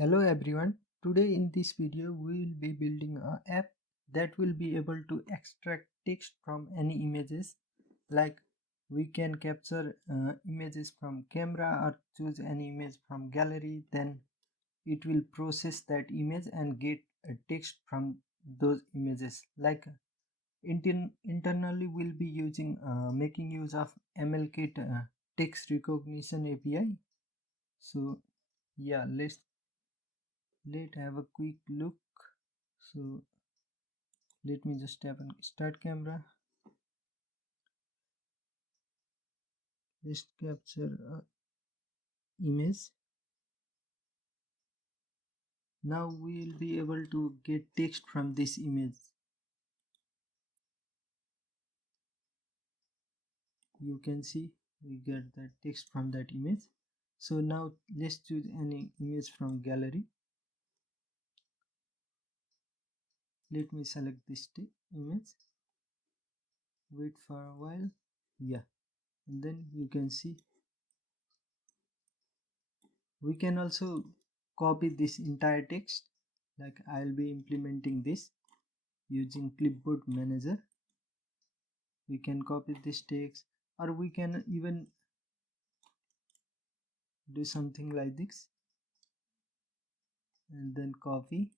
Hello everyone. Today in this video we will be building an app that will be able to extract text from any images. Like we can capture images from camera or choose any image from gallery, then it will process that image and get a text from those images. Like internally we'll be using making use of mlkit text recognition API. So yeah, let's have a quick look. So let me just tap on start camera. Let's capture a image. Now we will be able to get text from this image. You can see we get the text from that image. So now let's choose any image from gallery. Let me select this image. Wait for a while. Yeah, and then you can see we can also copy this entire text. Like I'll be implementing this using clipboard manager. We can copy this text, or we can even do something like this and then copy.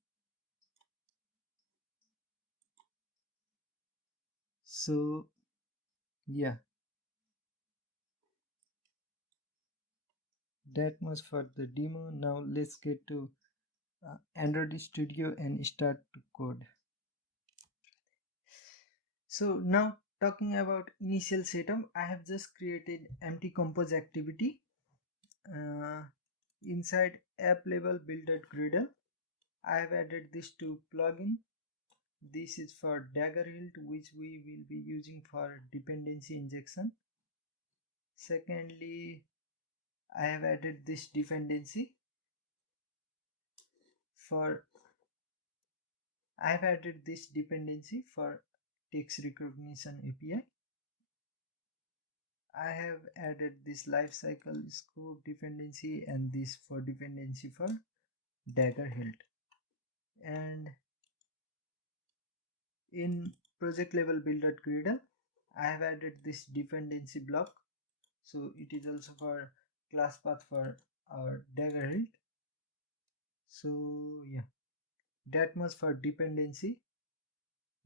So yeah, that much for the demo. Now let's get to Android Studio and start to code. So now talking about initial setup, I have just created empty compose activity inside app level build.gradle. I have added this to plugin. This is for dagger-hilt, which we will be using for dependency injection. Secondly, I have added this dependency for text recognition API. I have added this lifecycle scope dependency and this for dependency for dagger-hilt. And in project level build.gradle, I have added this dependency block. So it is also for class path for our dagger-hilt. So yeah, that much for dependency.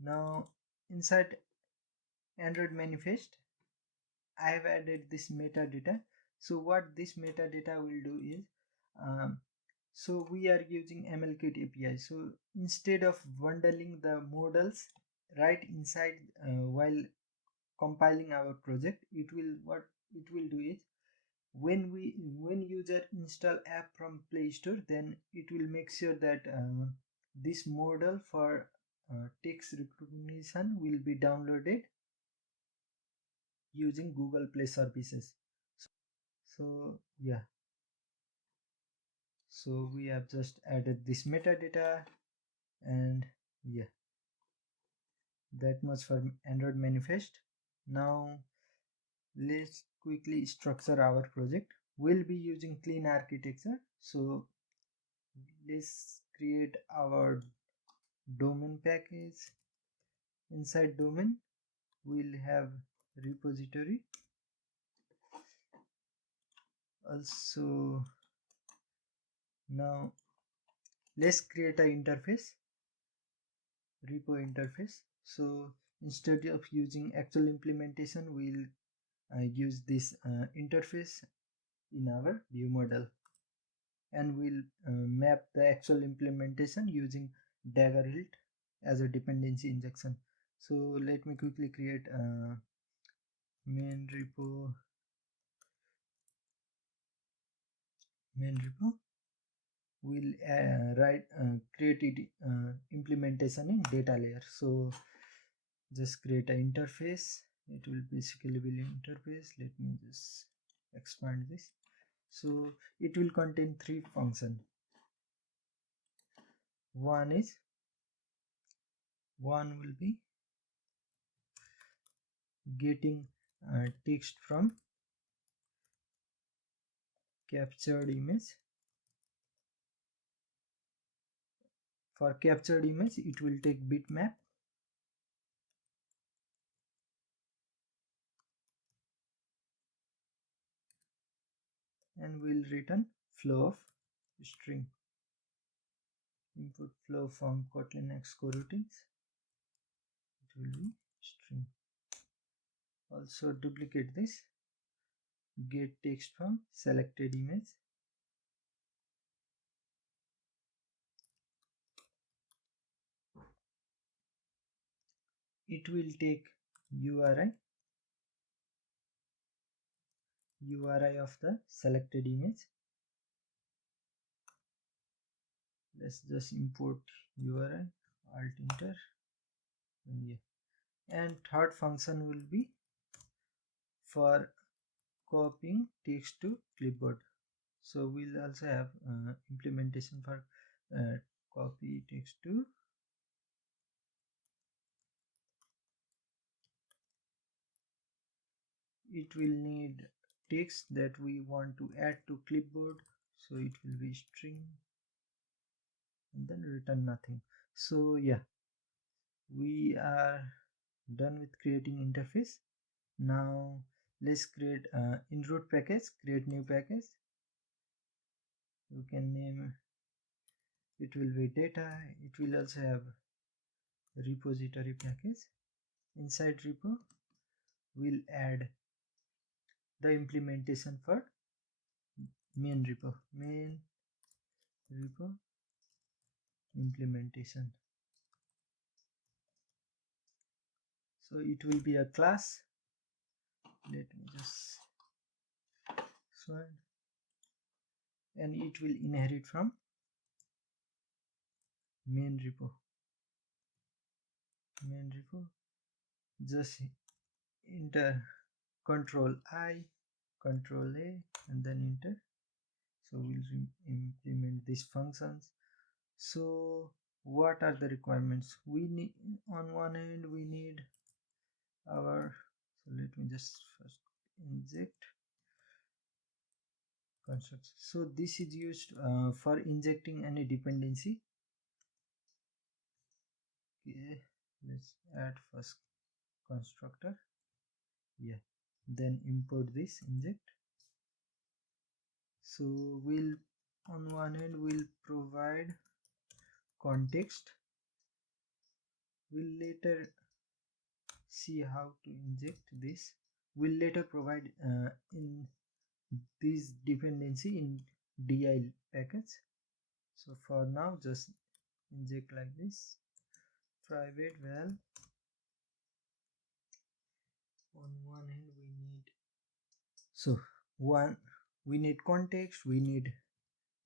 Now inside Android manifest, I have added this metadata. So what this metadata will do is, so we are using mlkit API. So instead of bundling the models right inside while compiling our project, what it will do is, when user install app from Play Store, then it will make sure that this model for text recognition will be downloaded using Google Play services. So yeah, so we have just added this metadata, and yeah, that much for Android manifest. Now let's quickly structure our project. We'll be using clean architecture, so let's create our domain package. Inside domain we'll have repository. Also now let's create an interface, repo interface. So instead of using actual implementation, we'll use this interface in our view model, and we'll map the actual implementation using dagger-hilt as a dependency injection. So let me quickly create a main repo. We'll create implementation in data layer. So just create an interface. It will basically be an interface. Let me just expand this. So it will contain three functions. One will be getting text from captured image. For captured image, it will take bitmap. And we'll return flow of string. Input flow from Kotlin X coroutines. It will be string. Also duplicate this. Get text from selected image. It will take URI of the selected image. Let's just import URI, alt enter, and yeah. And third function will be for copying text to clipboard. So we'll also have implementation for copy text to it will need text that we want to add to clipboard, so it will be string and then return nothing. So yeah, we are done with creating interface. Now let's create in root package, create new package. You can name it will be data. It will also have repository package. Inside repo we'll add the implementation for main repo implementation. So it will be a class. Let me just sword, and it will inherit from main repo. Just enter control I, control A, and then enter. So we'll implement these functions. So what are the requirements? We need, on one end we need our, so let me just first inject constructs. So this is used for injecting any dependency. Okay, let's add first constructor. Yeah, then import this inject. So we'll, on one end we'll provide context. We'll later see how to inject this. We'll later provide in this dependency in di package. So for now just inject like this. Private val, on one hand we need, so one, we need context, we need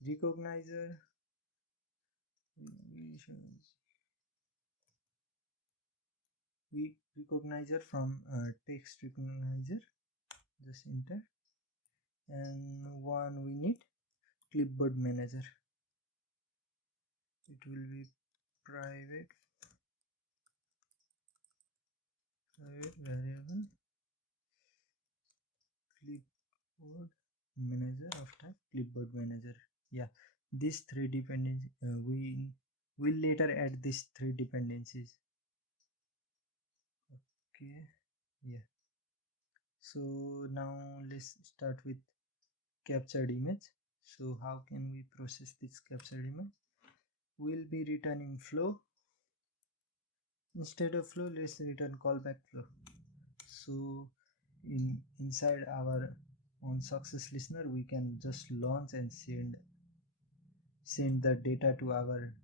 recognizer, we recognizer from text recognizer, just enter, and one we need clipboard manager. It will be private variable clipboard manager of type clipboard manager. Yeah, these three dependencies we will later add these three dependencies. Okay, yeah. So now let's start with captured image. So how can we process this captured image? We'll be returning flow. Instead of flow, let's return callback flow. So inside our on success listener, we can just launch and send the data to our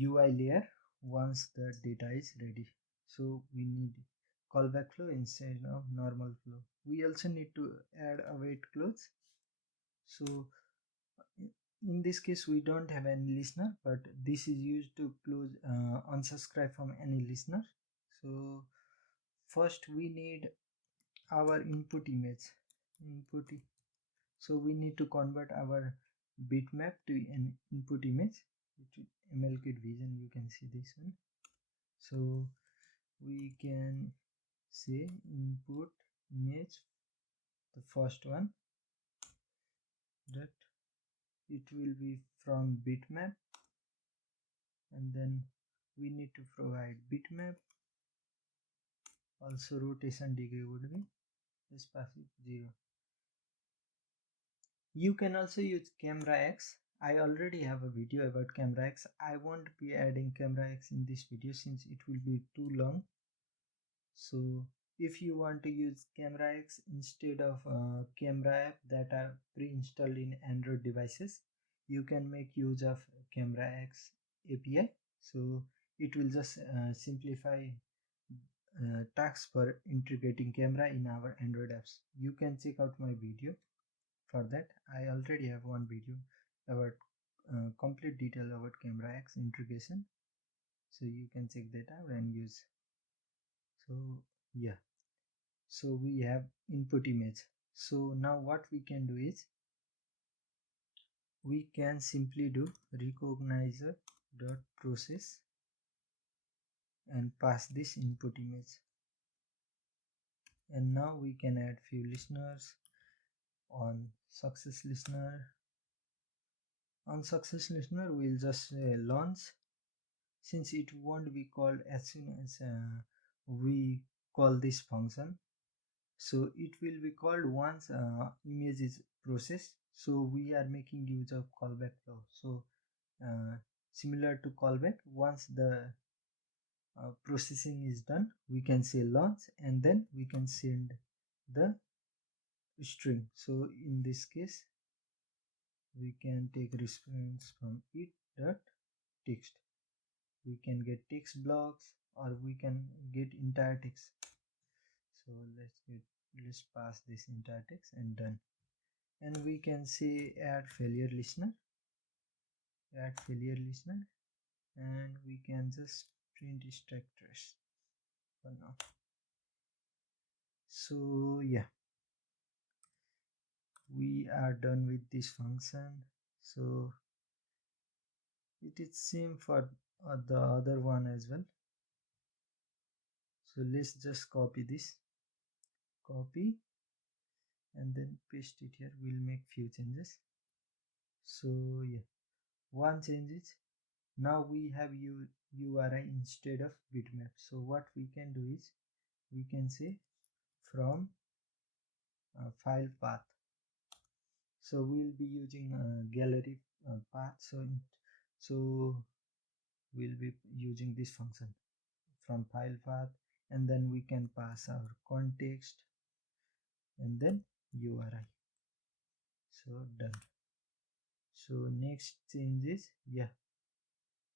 UI layer once the data is ready. So we need callback flow instead of normal flow. We also need to add await clause. So in this case we don't have any listener, but this is used to close unsubscribe from any listener. So first we need our input image. So we need to convert our bitmap to an input image. mlkit vision, you can see this one. So we can say input image, the first one, that it will be from bitmap and then we need to provide bitmap. Also rotation degree would be just pass it 0. You can also use camera X. I already have a video about camera X. I won't be adding camera X in this video since it will be too long. So if you want to use camera X instead of camera app that are pre-installed in Android devices, you can make use of camera X API. So it will just simplify tasks for integrating camera in our Android apps. You can check out my video for that. I already have one video about complete detail about camera X integration, so you can check that out and use. So yeah, so we have input image. So now what we can do is we can simply do recognizer dot process and pass this input image, and now we can add few listeners on success listener. On success listener we'll just launch, since it won't be called as soon as we call this function. So it will be called once image is processed. So we are making use of callback flow. So similar to callback, once the processing is done, we can say launch, and then we can send the string. So in this case we can take reference from it dot text. We can get text blocks or we can get entire text. So let's pass this entire text and done. And we can say add failure listener, and we can just print stack trace for now. So yeah, we are done with this function. So it is same for the other one as well. So let's just copy this, and then paste it here. We'll make few changes. So yeah, one change is now we have URI instead of bitmap. So what we can do is we can say from file path. So we'll be using gallery path. So we'll be using this function from file path, and then we can pass our context and then URI. So done. So next change is, yeah,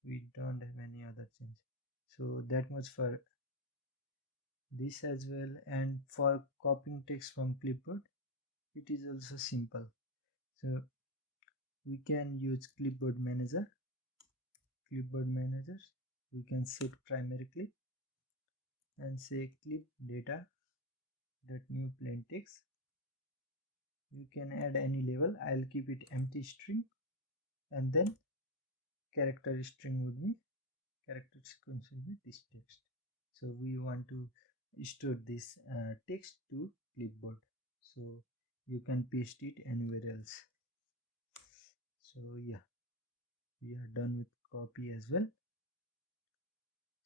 we don't have any other change. So that much for this as well. And for copying text from clipboard, it is also simple. So we can use clipboard manager. We can set primary clip and say clip data dot new plain text. You can add any label. I'll keep it empty string, and then character string would be character sequence will be this text. So we want to store this text to clipboard, so you can paste it anywhere else. So yeah, we are done with copy as well.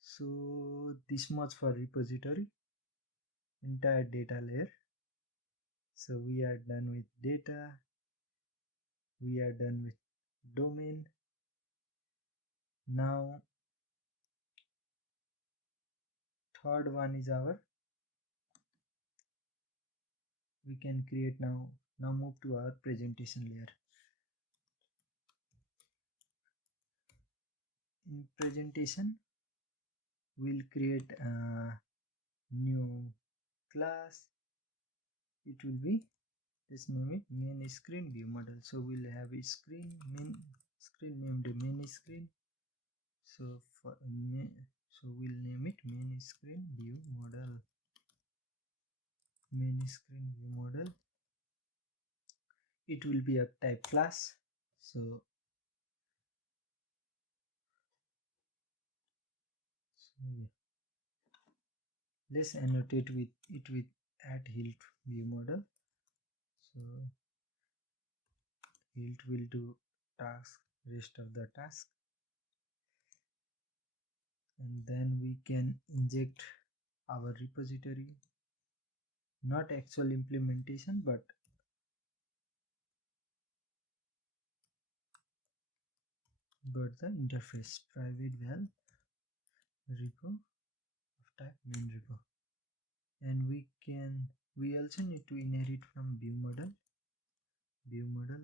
So this much for repository, entire data layer. So we are done with data, we are done with domain. Now third one is our, we can create now move to our presentation layer. In presentation we'll create a new class. It will be, let's name it main screen view model. So we'll have a screen named main screen. So for so we'll name it main screen view model. It will be a type class. So yeah, let's annotate with it with @hilt view model. So hilt will do task, rest of the task. and then we can inject our repository, not actual implementation but the interface. Private val repo of type main repo, and we also need to inherit from view model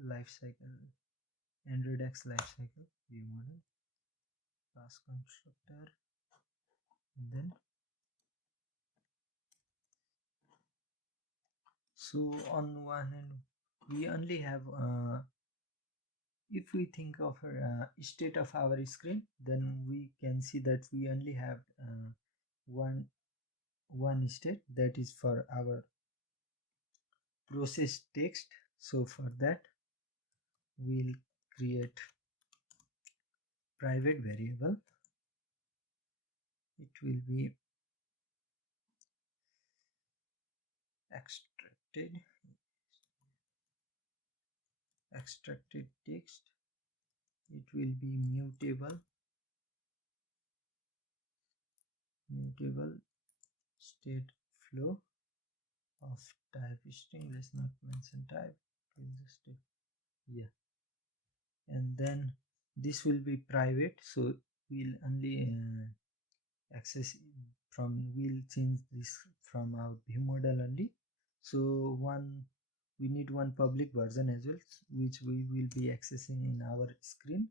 lifecycle and Redux lifecycle view model class constructor, and then so on one hand we only have if we think of state of our screen, then we can see that we only have one state, that is for our process text. So for that we'll create private variable. It will be extracted text. It will be mutable state flow of type string. Let's not mention type, we'll just take, yeah, and then this will be private, so we'll only access we'll change this from our view model only. So we need one public version as well, which we will be accessing in our screen.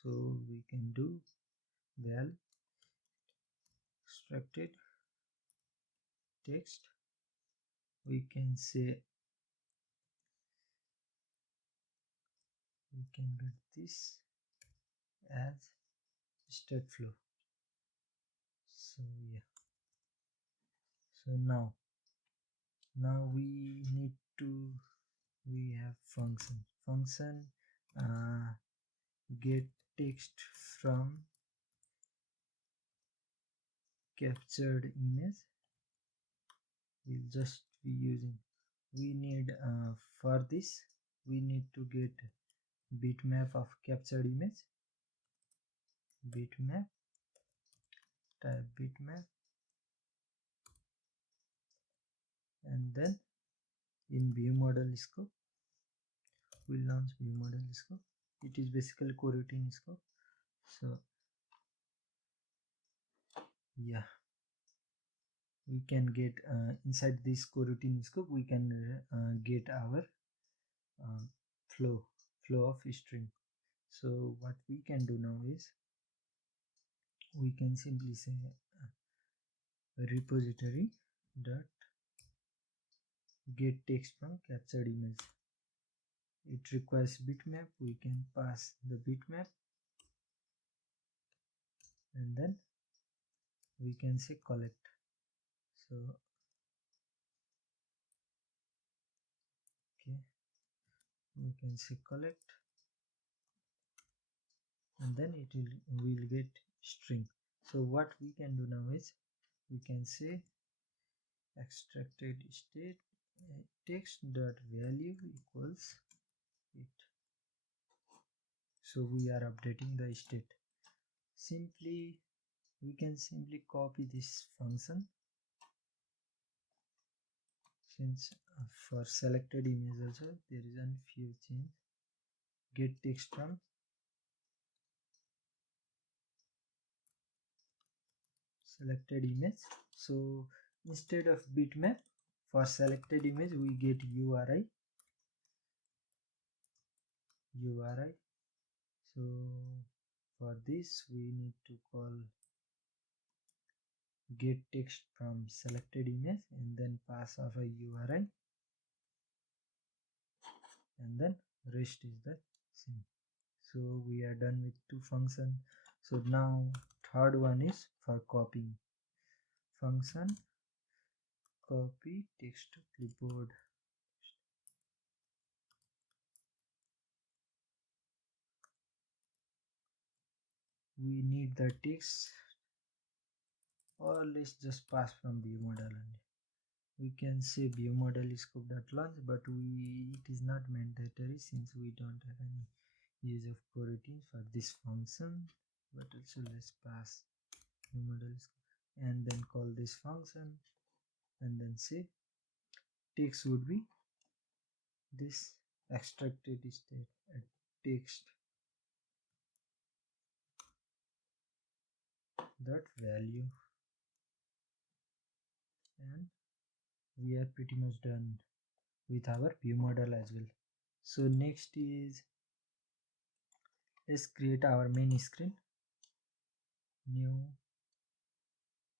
So we can do val extracted text. We can say we can get this as state flow. So yeah, so now we need to we have function get text from captured image. We'll just be using, we need for this we need to get bitmap of captured image, bitmap, type bitmap, and then in view model scope we'll launch view model scope. It is basically coroutine scope. So yeah, we can get inside this coroutine scope we can get our uh, flow of string. So what we can do now is we can simply say repository dot get text from captured image. It requires bitmap, we can pass the bitmap, and then we can say collect. So okay, we can say collect, and then it will get string. So what we can do now is we can say extracted state text dot value equals it. So we are updating the state. We can simply copy this function, since for selected image also there is a few change. Get text from selected image. So instead of bitmap, for selected image we get URI. So for this we need to call get text from selected image and then pass of a URI, and then rest is the same. So we are done with two functions. So now third one is for copying. Function copy text to clipboard. We need the text, or let's just pass from view model only. We can say view model scope.launch, but it is not mandatory since we don't have any use of coroutine for this function. But also let's pass view model and then call this function and then say text would be this extracted state text dot value, and we are pretty much done with our view model as well. So next is, let's create our main screen. New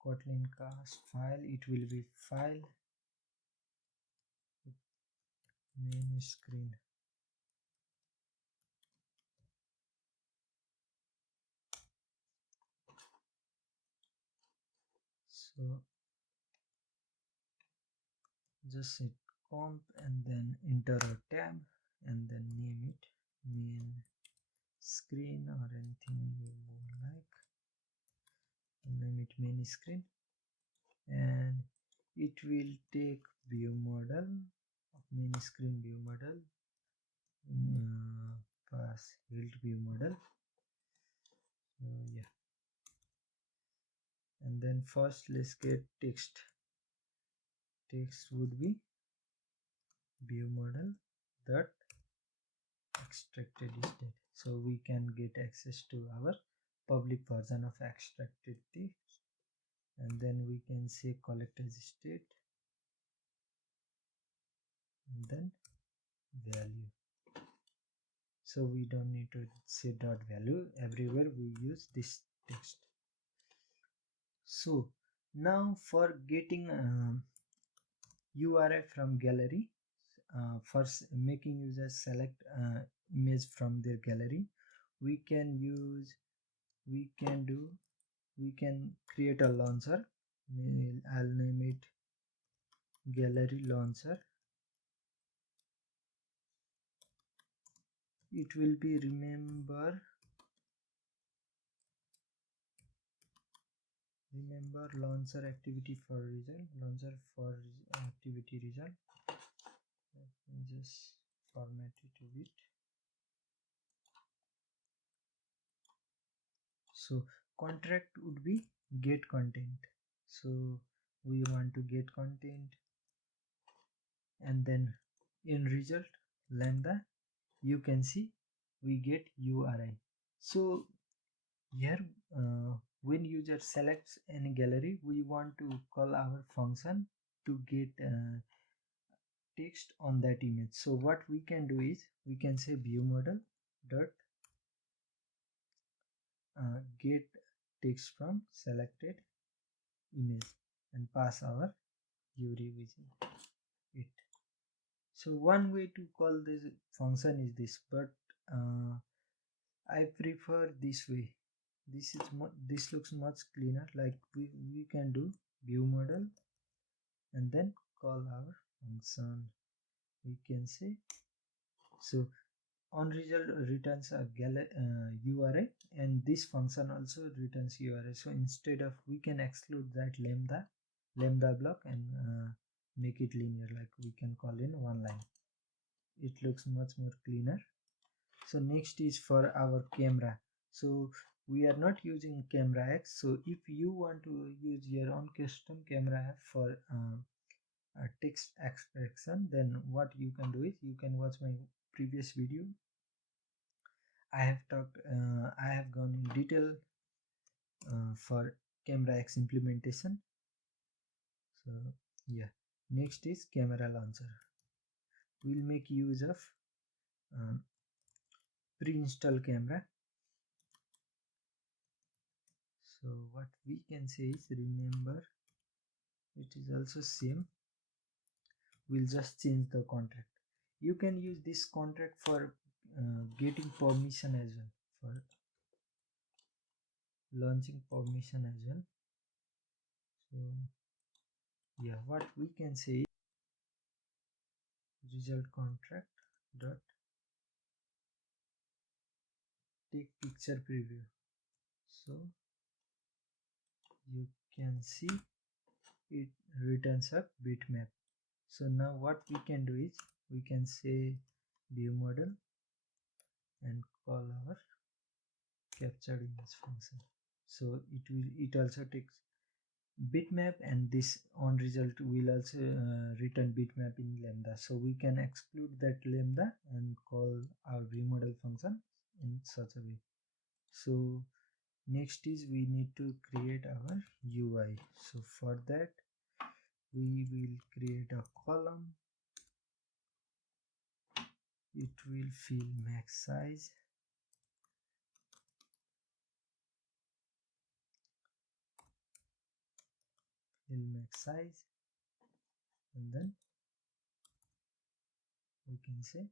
Kotlin cast file, it will be file main screen. So just hit comp and then enter a tab and then name it main screen or anything you like. Name it main screen, and it will take view model of main screen view model, pass hilt view model. So yeah, and then first let's get text. Text would be view model that extracted state, so we can get access to our public version of extracted text, and then we can say collect as state and then value. So we don't need to say dot value, everywhere we use this text. So now for getting URI from gallery, first making users select image from their gallery, we can create a launcher. I'll name it gallery launcher. It will be remember launcher activity for result, launcher for activity result. Let me just format it a bit. So contract would be get content, so we want to get content, and then in result lambda you can see we get URI. So here when user selects any gallery, we want to call our function to get text on that image. So what we can do is we can say view model dot get text from selected image and pass our URI within it. So one way to call this function is this, but I prefer this way. This looks much cleaner. Like we can do view model and then call our function. We can say, so on result returns a URI, and this function also returns URI. So instead of, we can exclude that lambda block and make it linear, like we can call in one line. It looks much more cleaner. So next is for our camera. So we are not using camera X. So if you want to use your own custom camera app for text extraction, then what you can do is you can watch my previous video. I have gone in detail for camera X implementation. So yeah, next is camera launcher. We'll make use of pre-install camera. So what we can say is, remember, it is also same. We'll just change the contract. You can use this contract for getting permission as well, for launching permission as well. So yeah, what we can say is result contract dot take picture preview. So you can see it returns a bitmap. So now what we can do is we can say view model and call our captured image function. So it also takes bitmap, and this on result will also return bitmap in lambda. So we can exclude that lambda and call our viewModel function in such a way. So next is we need to create our UI. So for that we will create a column. It will fill max size, and then we can say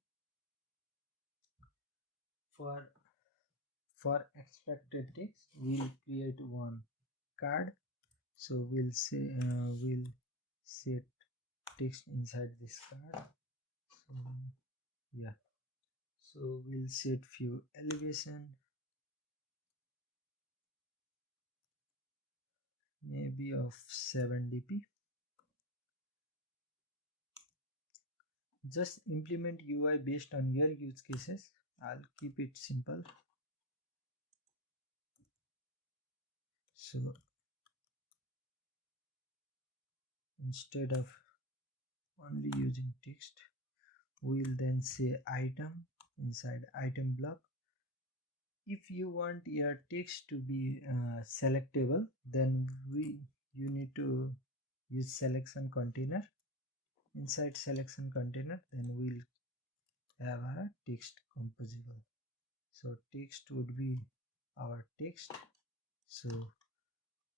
for extracted text we'll create one card. So we'll say we'll set text inside this card. So yeah, so we'll set few elevation, maybe of 7 dp. Just implement UI based on your use cases. I'll keep it simple. So instead of only using text, we'll then say item inside item block. If you want your text to be selectable, then you need to use selection container. Inside selection container, then we'll have a text composable. So text would be our text. So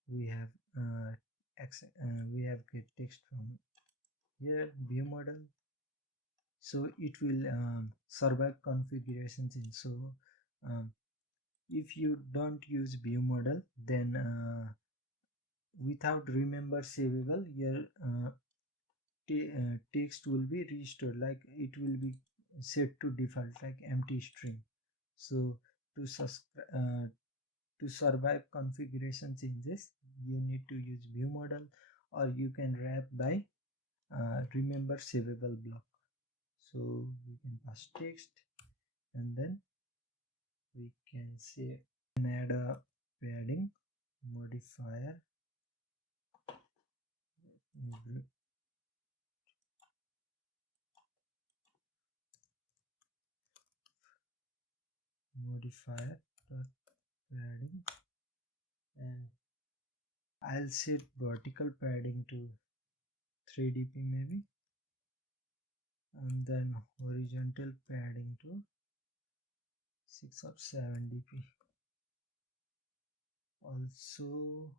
we have get text from here, view model. So it will survive configuration change. So um, if you don't use view model, then without remember savable, your text will be restored, like it will be set to default like empty string. So to to survive configuration changes, you need to use view model, or you can wrap by remember savable block. So we can pass text, and then we can say and add a padding modifier. Modifier dot padding, and I'll set vertical padding to 3 dp maybe, and then horizontal padding to 6 or 7 dp. Also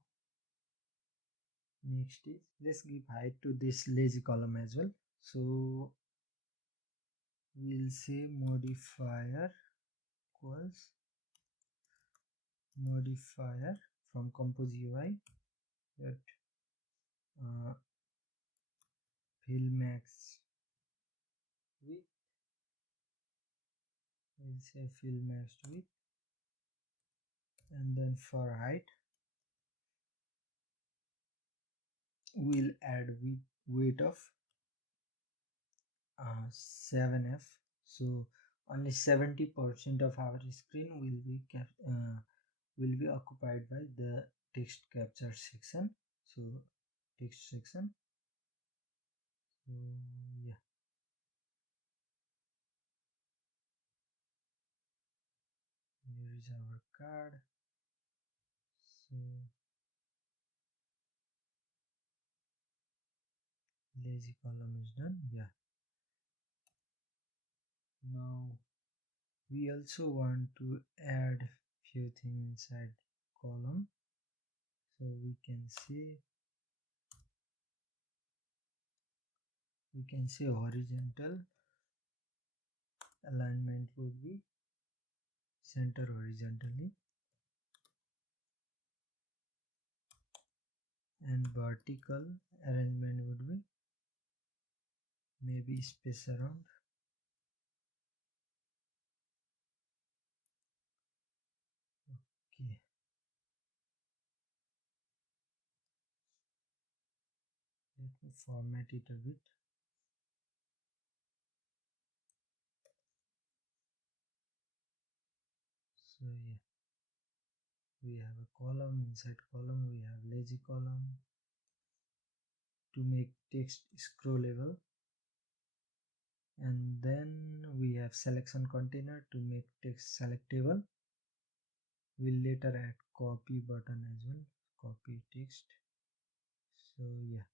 next is let's give height to this lazy column as well. So we'll say modifier equals modifier from compose UI that fill max width. We'll say fill max width, and then for height we'll add weight of 7f. So only 70% of our screen will be occupied by the text capture section. So text section. So yeah, here is our card. So lazy column is done. Yeah, now we also want to add few things inside column. So we can say horizontal alignment would be center horizontally, and vertical arrangement would be maybe space around. Okay, let me format it a bit. So yeah, we have a column. Inside column we have lazy column to make text scrollable, and then we have selection container to make text selectable. We'll later add copy button as well, copy text. So yeah,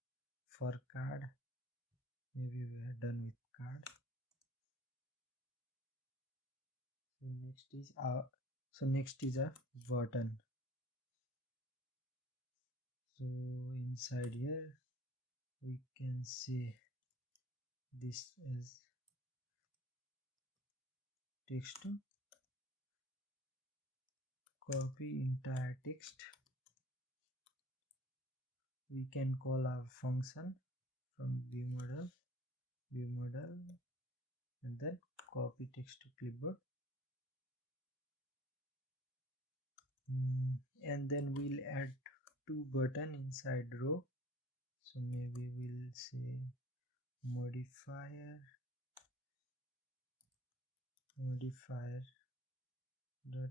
for card, maybe we are done with card. So next is a button. So inside here we can see this as text. Copy entire text. We can call our function from view model, and then copy text to clipboard. And then we'll add two button inside row. So maybe we'll say modifier dot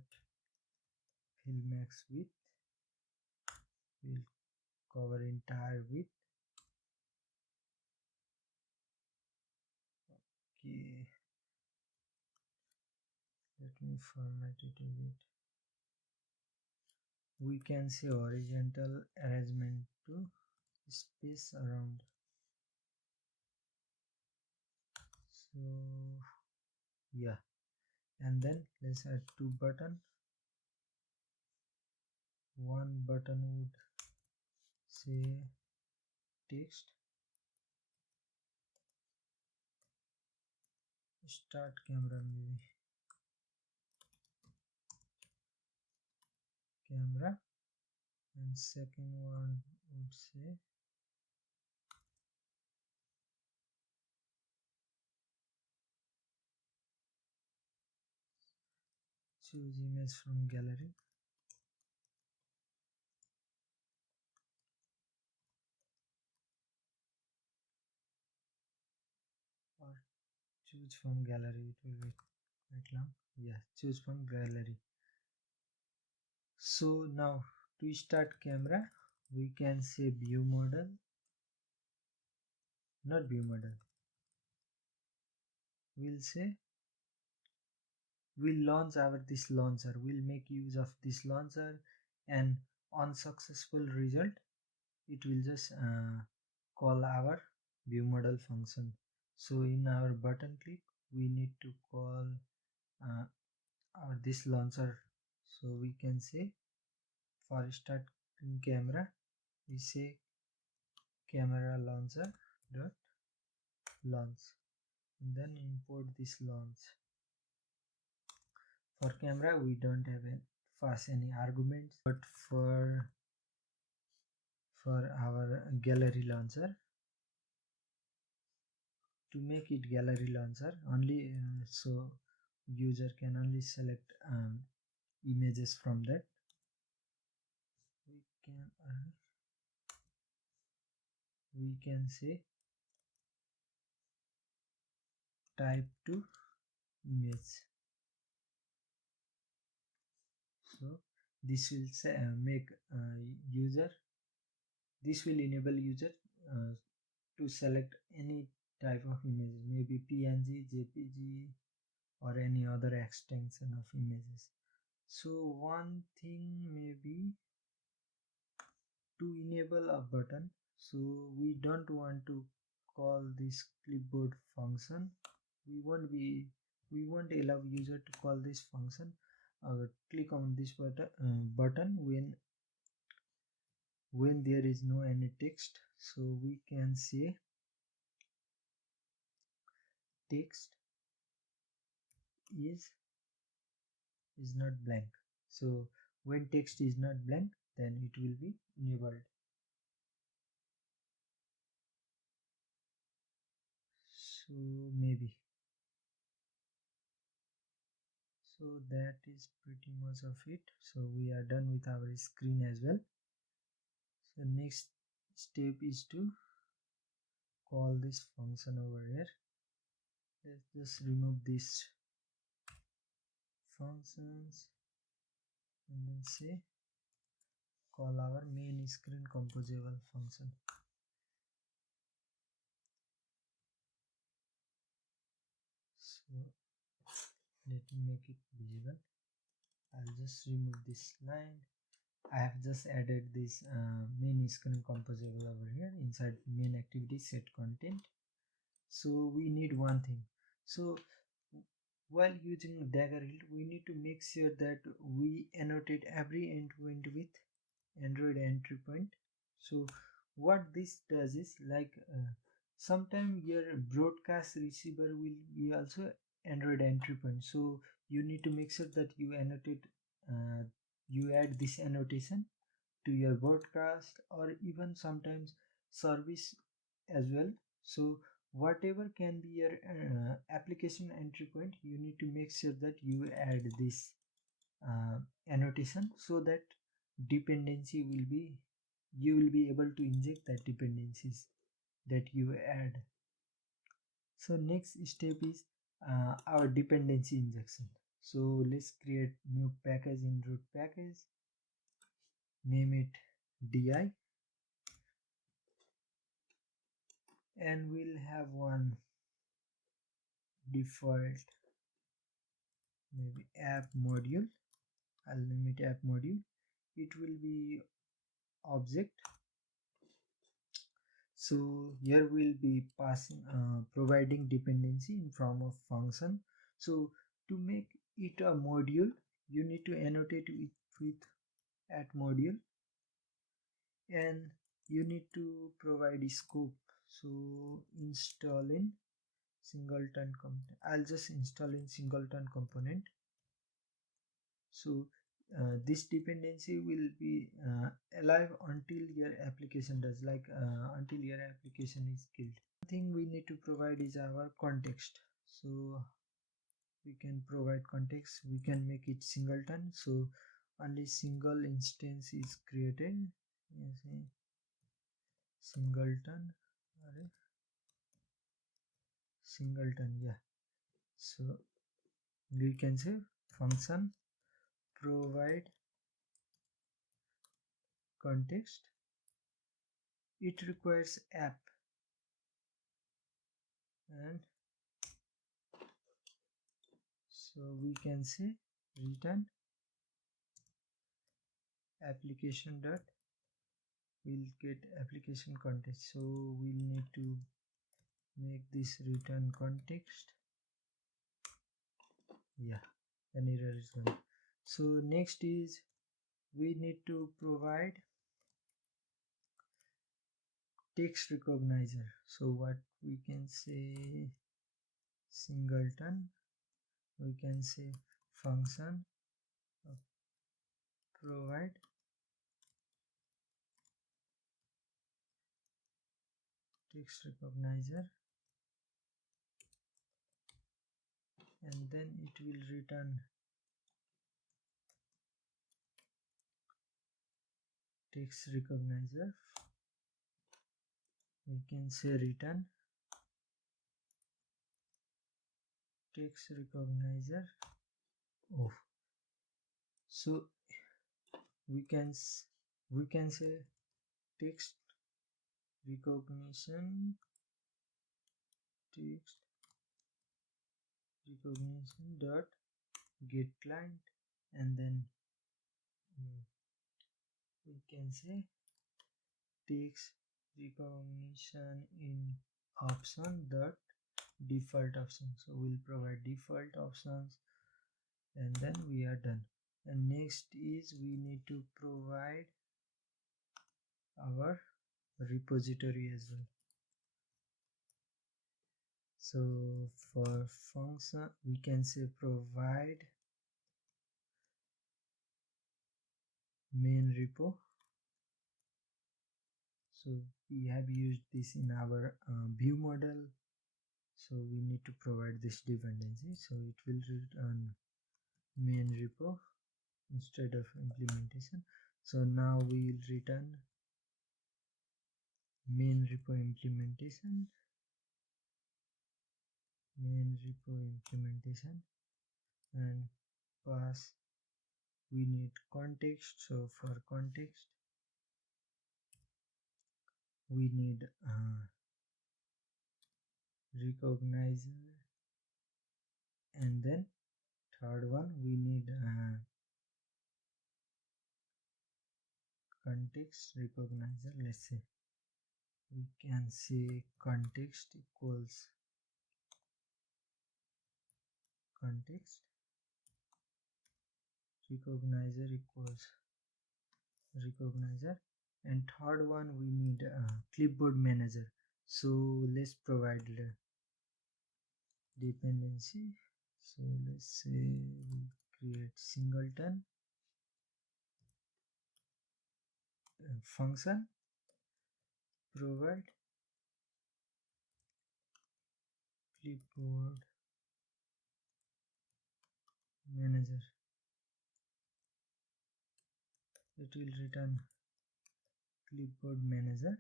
fill max width. We'll cover entire width. Okay, let me format it a bit. We can say horizontal arrangement to space around. So yeah, and then let's add two button. One button would say text, start camera, maybe camera, and second one would say choose image from gallery, or choose from gallery. It will be quite long. Yeah, choose from gallery. So now to start camera we can say view model, not view model, we'll say we'll launch this launcher. We'll make use of this launcher, and on successful result it will just call our view model function. So in our button click we need to call uh, this launcher. So we can say for start camera we say camera launcher dot launch, and then import this launch. For camera we don't have any arguments, but for our gallery launcher, to make it gallery launcher only, so user can only select images from that. We can say type to image. So this will say, make user, this will enable user to select any type of image, maybe PNG, JPG, or any other extension of images. So one thing maybe to enable a button, so we don't want to call this clipboard function. We won't allow user to call this function. Click on this button when there is no any text. So we can say text is not blank. So when text is not blank, then it will be enabled. So maybe, so that is pretty much of it. So we are done with our screen as well. So next step is to call this function over here. Let's just remove these functions and then say call our main screen composable function. So let me make it visible. I'll just remove this line. I have just added this main screen composable over here inside main activity set content. So we need one thing. So while using dagger-hilt, we need to make sure that we annotate every endpoint with Android entry point. So what this does is like sometime your broadcast receiver will be also Android entry point. So you need to make sure that you annotate, you add this annotation to your broadcast or even sometimes service as well. So whatever can be your application entry point, you need to make sure that you add this annotation so that dependency will be, you will be able to inject that dependencies that you add. So next step is our dependency injection. So let's create new package in root package, name it di, and we'll have one default maybe app module. I'll name it app module. It will be object. So here we'll be passing providing dependency in form of function. So to make it a module, you need to annotate it with at module, and you need to provide a scope. So install in singleton component. I'll just install in singleton component. So this dependency will be alive until your application does, like until your application is killed. One thing we need to provide is our context. So we can provide context, we can make it singleton, so only single instance is created. Singleton, singleton, yeah. So we can say function provide context, it requires app, and so we can say return application dot, we'll get application context. So we'll need to make this return context, yeah, an error is gone. So next is we need to provide text recognizer. So what we can say singleton, we can say function provide text recognizer, and then it will return text recognizer. We can say return text recognizer. Oh, so we can say text recognition, text recognition dot get client, and then we can say text recognition in option dot default option. So we'll provide default options, and then we are done. And next is we need to provide our repository as well. So for function we can say provide main repo. So we have used this in our view model, so we need to provide this dependency, so it will return main repo instead of implementation. So now we will return main repo implementation, and pass, we need context. So for context we need recognizer, and then third one we need context recognizer. Let's say we can say context equals context recognizer equals recognizer, and third one we need clipboard manager. So let's provide dependency. So let's say we create singleton function provide clipboard manager. It will return clipboard manager.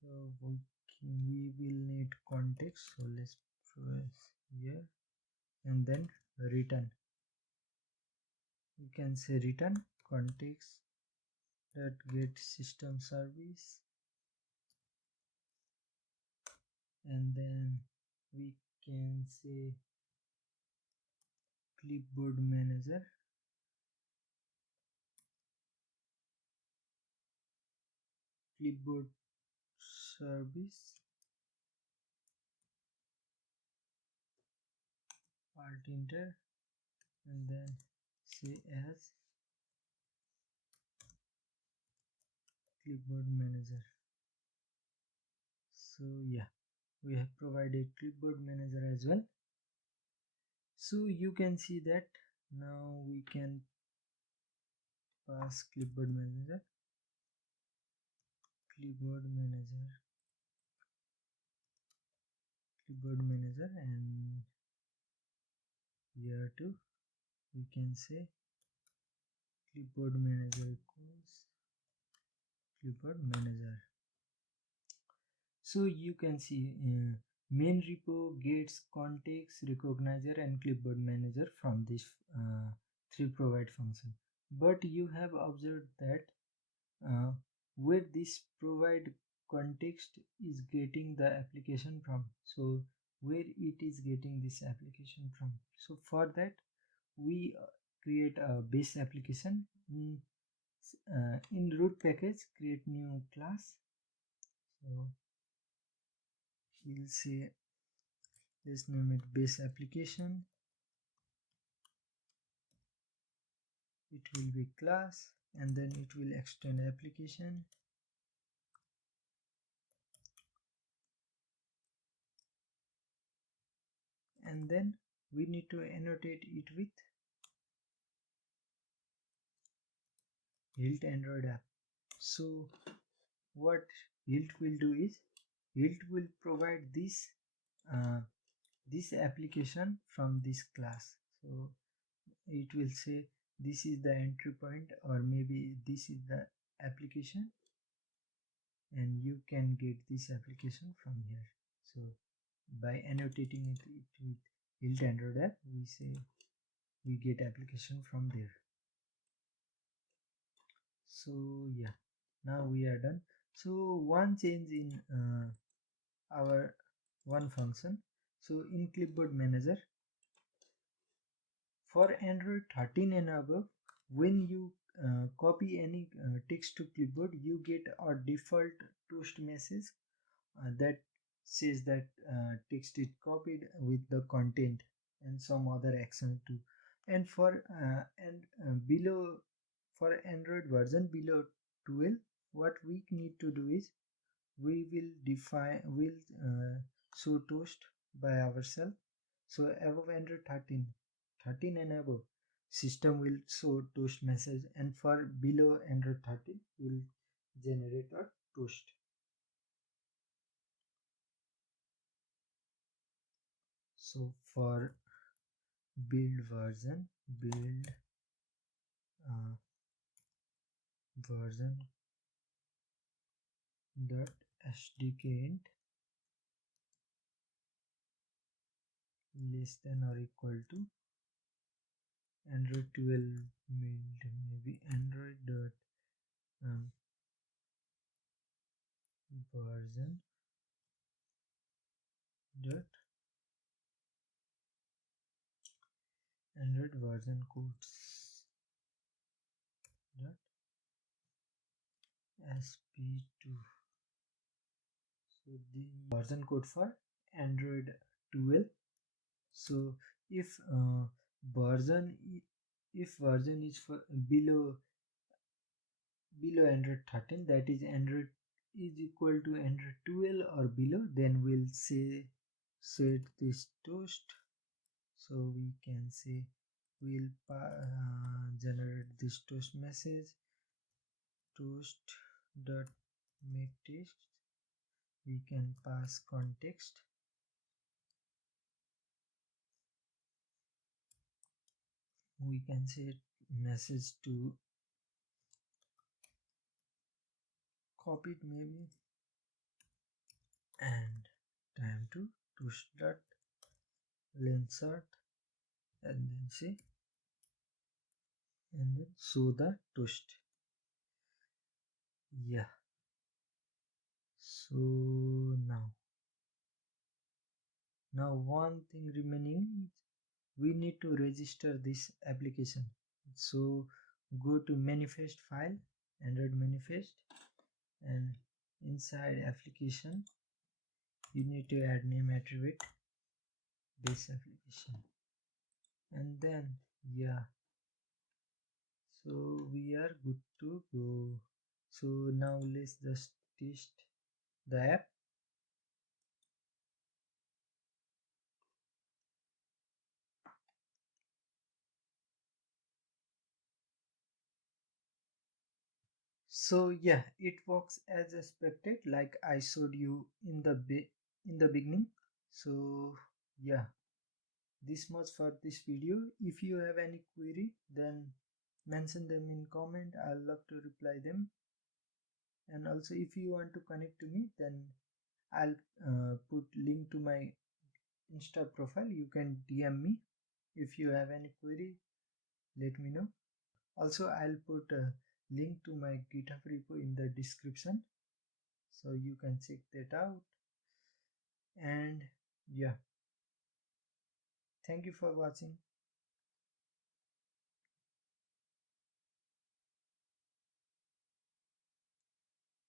So we will need context, so let's press here, and then return. You can say return context that get system service, and then we can say clipboard manager clipboard service alt enter, and then say as clipboard manager. So yeah, we have provided clipboard manager as well. So you can see that now we can pass clipboard manager and here too we can say clipboard manager equals clipboard manager. So you can see main repo gets context recognizer and clipboard manager from this three provide function, but you have observed that where this provide context is getting the application from, so where it is getting this application from. So for that we create a base application in root package, create new class. So we'll say let's name it base application. It will be class, and then it will extend application, and then we need to annotate it with hilt Android app. So what hilt will do is hilt will provide uh, this application from this class. So it will say this is the entry point, or maybe this is the application, and you can get this application from here. So by annotating it with hilt Android app, we say we get application from there. So yeah, now we are done. So one change in our one function. So in clipboard manager for Android 13 and above, when you copy any text to clipboard, you get a default toast message that says that text is copied with the content and some other action too. And for below, for Android version below 12, what we need to do is we will show toast by ourselves. So above Android 13 and above, system will show toast message, and for below Android 13 will generate a toast. So for build version version dot sdk int less than or equal to Android 12 maybe Android dot version dot Android version codes dot sp2. So the version code for Android 12. So if version if version is for below Android 13, that is Android is equal to Android 12 or below, then we'll say set this toast. So we can say we'll generate this toast message, toast dot make text. We can pass context. We can set message to copy it maybe, and time to toast dot insert, and then say, and then show the toast. Yeah, so now one thing remaining is we need to register this application. So go to manifest file, Android manifest, and inside application you need to add name attribute this application, and then yeah, so we are good to go. So now let's just test the app. So yeah, it works as expected, like I showed you in the beginning. So yeah, this much for this video. If you have any query, then mention them in comment. I'll love to reply them. And also if you want to connect to me, then I'll put link to my Insta profile. You can DM me if you have any query. Let me know. Also I'll put a link to my GitHub repo in the description, so you can check that out. And yeah, thank you for watching.